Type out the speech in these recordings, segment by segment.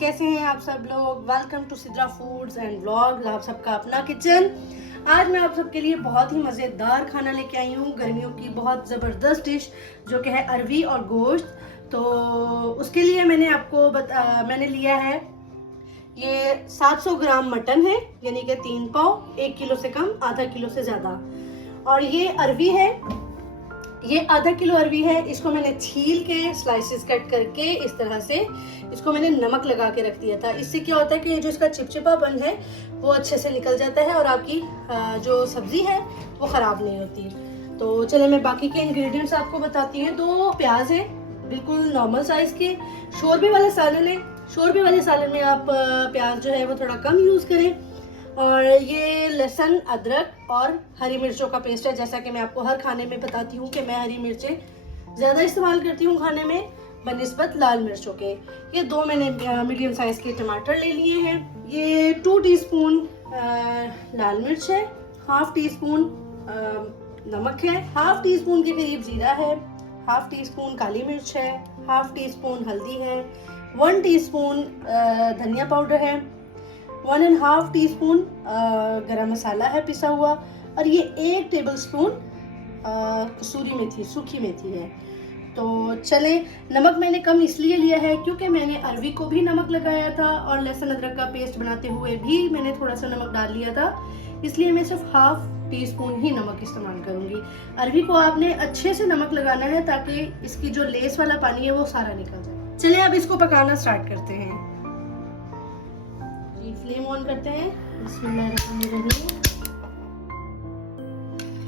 कैसे हैं आप सब लोग। Welcome to Sidra foods and vlogs, आप सबका अपना किचन। आज मैं आप सबके लिए बहुत ही मज़ेदार खाना लेके आई हूँ, गर्मियों की बहुत ज़बरदस्त डिश जो कि है अरवी और गोश्त। तो उसके लिए मैंने लिया है ये 700 ग्राम मटन है, यानी कि 3 पाव, 1 किलो से कम, आधा किलो से ज़्यादा। और ये अरवी है, ये आधा किलो अरवी है। इसको मैंने छील के स्लाइसेस कट करके इस तरह से इसको मैंने नमक लगा के रख दिया था। इससे क्या होता है कि जो इसका चिपचिपापन है वो अच्छे से निकल जाता है और आपकी जो सब्जी है वो ख़राब नहीं होती। तो चले मैं बाकी के इंग्रेडिएंट्स आपको बताती हूँ। 2 प्याज है, बिल्कुल नॉर्मल साइज़ के। शोरबे वाले सालन है, शोरबे वाले सालन में आप प्याज जो है वो थोड़ा कम यूज़ करें। और ये लहसुन, अदरक और हरी मिर्चों का पेस्ट है। जैसा कि मैं आपको हर खाने में बताती हूँ कि मैं हरी मिर्चें ज़्यादा इस्तेमाल करती हूँ खाने में बनिस्बत लाल मिर्चों के। ये 2 मैंने मीडियम साइज़ के टमाटर ले लिए हैं। ये 2 टीस्पून लाल मिर्च है, हाफ टी स्पून नमक है, हाफ टी स्पून के करीब ज़ीरा है, हाफ टी स्पून काली मिर्च है, हाफ टी स्पून हल्दी है, 1 टीस्पून धनिया पाउडर है, 1.5 टीस्पून गरम मसाला है पिसा हुआ, और ये 1 टेबल स्पून कसूरी मेथी, सूखी मेथी है। तो चले, नमक मैंने कम इसलिए लिया है क्योंकि मैंने अरवी को भी नमक लगाया था और लहसुन अदरक का पेस्ट बनाते हुए भी मैंने थोड़ा सा नमक डाल लिया था, इसलिए मैं सिर्फ हाफ टी स्पून ही नमक इस्तेमाल करूँगी। अरवी को आपने अच्छे से नमक लगाना है ताकि इसकी जो लेस वाला पानी है वो सारा निकल जाए। चलिए अब इसको पकाना स्टार्ट करते हैं। फ्लेम ऑन करते हैं। बिस्मिल्लाहिर्रहमानिर्रहीम।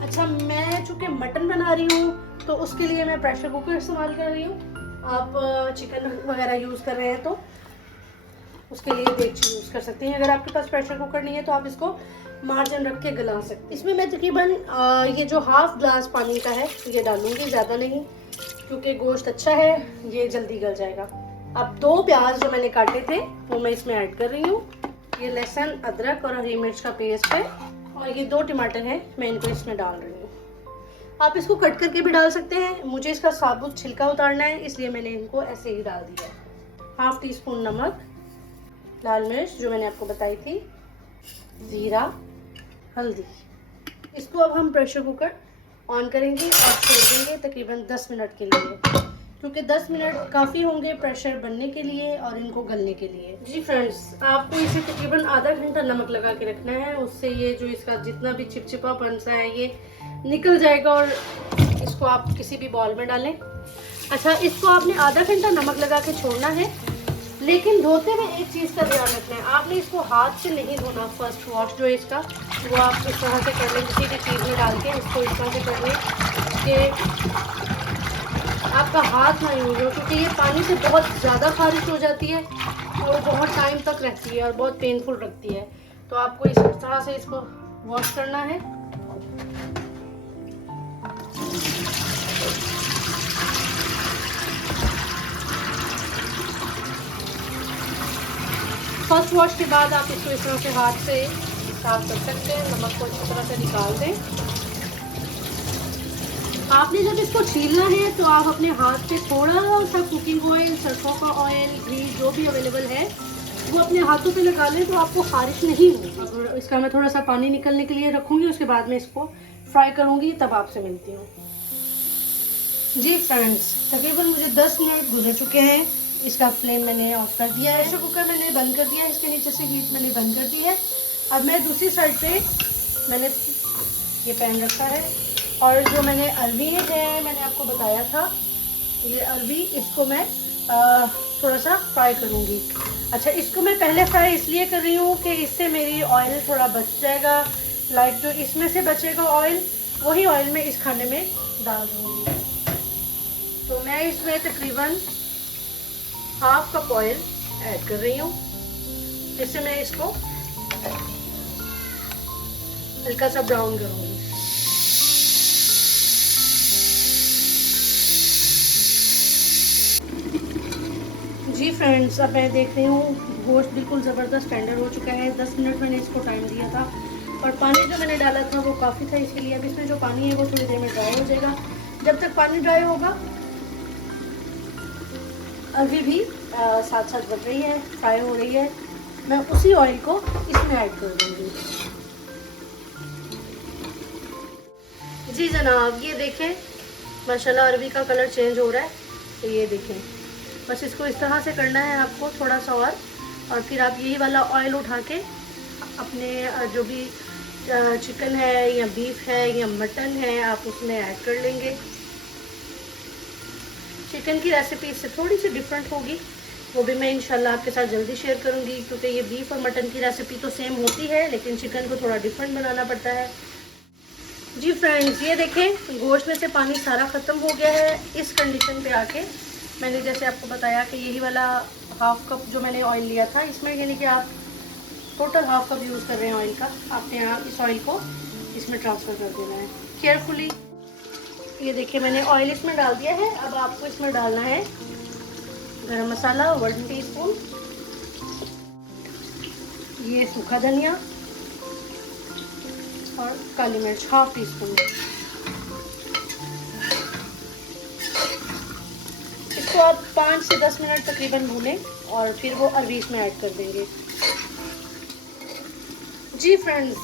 अच्छा, मैं चूंकि मटन बना रही हूँ तो उसके लिए मैं प्रेशर कुकर इस्तेमाल कर रही हूँ। आप चिकन वगैरह यूज़ कर रहे हैं तो उसके लिए देगची यूज़ कर सकते हैं। अगर आपके पास प्रेशर कुकर नहीं है तो आप इसको मार्जिन रख के गला सकते हैं। इसमें मैं तकरीबन ये जो हाफ ग्लास पानी का है ये डालूंगी, ज़्यादा नहीं, क्योंकि गोश्त अच्छा है, ये जल्दी गल जाएगा। अब 2 प्याज जो मैंने काटे थे वो मैं इसमें ऐड कर रही हूँ। ये लहसुन, अदरक और हरी मिर्च का पेस्ट है, और ये 2 टमाटर हैं, मैं इनको इसमें डाल रही हूँ। आप इसको कट करके भी डाल सकते हैं, मुझे इसका साबुत छिलका उतारना है इसलिए मैंने इनको ऐसे ही डाल दिया है। हाफ टी स्पून नमक, लाल मिर्च जो मैंने आपको बताई थी, ज़ीरा, हल्दी। इसको अब हम प्रेशर कुकर ऑन करेंगे और छोड़ देंगे तकरीबन 10 मिनट के लिए, क्योंकि 10 मिनट काफ़ी होंगे प्रेशर बनने के लिए और इनको गलने के लिए। जी फ्रेंड्स, आपको इसे तकरीबन आधा घंटा नमक लगा के रखना है, उससे ये जो इसका जितना भी चिपचिपापन सा है ये निकल जाएगा। और इसको आप किसी भी बॉल में डालें। अच्छा, इसको आपने आधा घंटा नमक लगा के छोड़ना है, लेकिन धोते हुए एक चीज़ का ध्यान रखना है, आपने इसको हाथ से नहीं धोना। फर्स्ट वॉश जो है इसका वो आप इस तरह से कर लें, किसी भी चीज़ में डाल के इसको इस तरह से कर लें कि आपका हाथ ना यूज हो, क्योंकि ये पानी से बहुत ज़्यादा खारिश हो जाती है और बहुत टाइम तक रहती है और बहुत पेनफुल रखती है। तो आपको इस तरह से इसको वॉश करना है। फर्स्ट वॉश के बाद आप इसको इस तरह से हाथ से साफ कर सकते हैं, नमक को इस तरह से निकाल दें। आपने जब इसको छीलना है तो आप अपने हाथ से थोड़ा सा कुकिंग ऑयल, सरसों का ऑयल, घी जो भी अवेलेबल है वो अपने हाथों पे लगा लें तो आपको खारिश नहीं होगी। अब इसका मैं थोड़ा सा पानी निकलने के लिए रखूँगी, उसके बाद में इसको फ्राई करूँगी, तब आपसे मिलती हूँ। जी फ्रेंड्स, तकरीबन मुझे 10 मिनट गुजर चुके हैं। इसका फ्लेम मैंने ऑफ कर दिया है, प्रेशर कुकर मैंने बंद कर दिया है, इसके नीचे से हीट मैंने बंद कर दी है। अब मैं दूसरी साइड पे मैंने ये पैन रखा है, और जो मैंने अरवी है मैंने आपको बताया था, ये अरवी, इसको मैं थोड़ा सा फ्राई करूँगी। अच्छा, इसको मैं पहले फ्राई इसलिए कर रही हूँ कि इससे मेरी ऑयल थोड़ा बच जाएगा। लाइक जो इसमें से बचेगा ऑयल, वही ऑयल मैं इस खाने में डाल दूँगी। तो मैं इसमें तकरीबन हाफ कप ऑयल ऐड कर रही हूँ, जिससे मैं इसको हल्का सा ब्राउन करूँगी। जी फ्रेंड्स, अब मैं देख रही हूँ गोश्त बिल्कुल ज़बरदस्त टेंडर हो चुका है। 10 मिनट मैंने इसको टाइम दिया था और पानी जो मैंने डाला था वो काफ़ी था, इसके लिए अब इसमें जो पानी है वो थोड़ी देर में ड्राई हो जाएगा। जब तक पानी ड्राई होगा अरवी भी साथ साथ बन रही है, फ्राई हो रही है। मैं उसी ऑयल को इसमें ऐड कर दूँगी। जी जनाब, ये देखें माशाल्लाह अरवी का कलर चेंज हो रहा है। तो ये देखें, बस इसको इस तरह से करना है आपको थोड़ा सा और फिर आप यही वाला ऑयल उठा के अपने जो भी चिकन है या बीफ है या मटन है आप उसमें ऐड कर लेंगे। चिकन की रेसिपी इससे थोड़ी सी डिफरेंट होगी, वो भी मैं इंशाल्लाह आपके साथ जल्दी शेयर करूंगी, क्योंकि ये बीफ और मटन की रेसिपी तो सेम होती है लेकिन चिकन को थोड़ा डिफरेंट बनाना पड़ता है। जी फ्रेंड्स, ये देखें गोश्त में से पानी सारा ख़त्म हो गया है। इस कंडीशन पे आके मैंने जैसे आपको बताया कि यही वाला हाफ कप जो मैंने ऑयल लिया था, इसमें यानी कि आप टोटल हाफ कप यूज़ कर रहे हैं ऑयल का, आपने यहाँ इस ऑयल को इसमें ट्रांसफ़र कर देना है केयरफुली। ये देखिए मैंने ऑयल इसमें डाल दिया है। अब आपको इसमें डालना है गरम मसाला 1 टीस्पून, ये सूखा धनिया और काली मिर्च 1/2 टीस्पून। इसको आप 5 से 10 मिनट तकरीबन भूनें और फिर वो अरवी इसमें ऐड कर देंगे। जी फ्रेंड्स,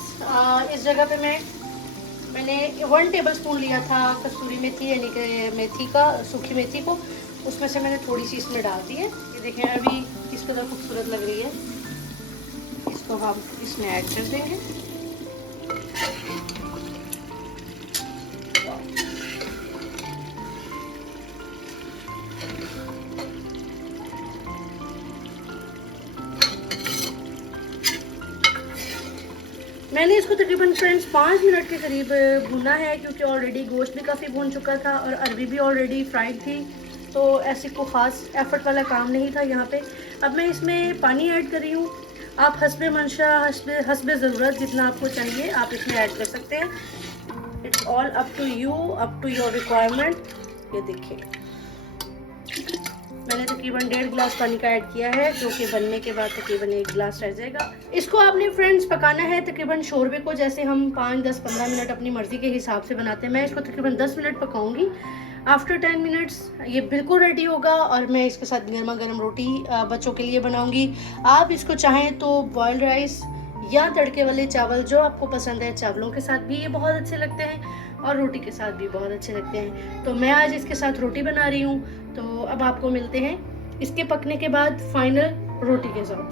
इस जगह पे मैंने 1 टेबलस्पून लिया था कसूरी मेथी, यानी कि मेथी का, सूखी मेथी को, उसमें से मैंने थोड़ी सी इसमें डाल दी है। ये देखें अभी किस कदर खूबसूरत लग रही है। इसको हम इसमें ऐड कर देंगे। मैंने इसको तकरीबन फ्रेंड्स 5 मिनट के करीब भुना है, क्योंकि ऑलरेडी गोश्त भी काफ़ी भून चुका था और अरवी भी ऑलरेडी फ्राइड थी, तो ऐसी कोई ख़ास एफर्ट वाला काम नहीं था यहाँ पे। अब मैं इसमें पानी ऐड कर रही हूँ। आप हस्बे मंशा, हस्बे ज़रूरत जितना आपको चाहिए आप इसमें ऐड कर सकते हैं। It's all up to you, up to your requirement. ये देखिए मैंने तकरीबन 1.5 गिलास पानी का ऐड किया है, जो कि बनने के बाद तकरीबन 1 गिलास रह जाएगा। इसको आपने फ्रेंड्स पकाना है तकरीबन शोरबे को, जैसे हम 5, 10, 15 मिनट अपनी मर्ज़ी के हिसाब से बनाते हैं। मैं इसको तकरीबन 10 मिनट पकाऊंगी। आफ्टर 10 मिनट्स ये बिल्कुल रेडी होगा और मैं इसके साथ गर्मा गर्म रोटी बच्चों के लिए बनाऊंगी। आप इसको चाहें तो बॉयल्ड राइस या तड़के वाले चावल जो आपको पसंद है, चावलों के साथ भी ये बहुत अच्छे लगते हैं और रोटी के साथ भी बहुत अच्छे लगते हैं। तो मैं आज इसके साथ रोटी बना रही हूँ। तो अब आपको मिलते हैं इसके पकने के बाद फाइनल रोटी के साथ।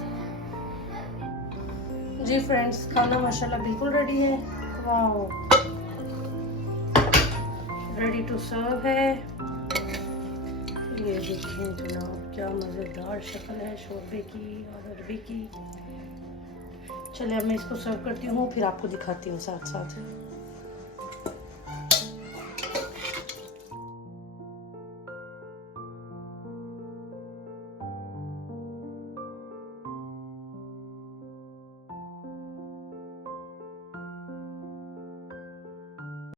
जी फ्रेंड्स, खाना माशाल्लाह बिल्कुल रेडी है। वाओ, रेडी टू सर्व है। ये देखिए जनाब, क्या मज़ेदार शक्ल है शोरबे की और अरबी की। चलिए अब मैं इसको सर्व करती हूँ, फिर आपको दिखाती हूँ साथ साथ।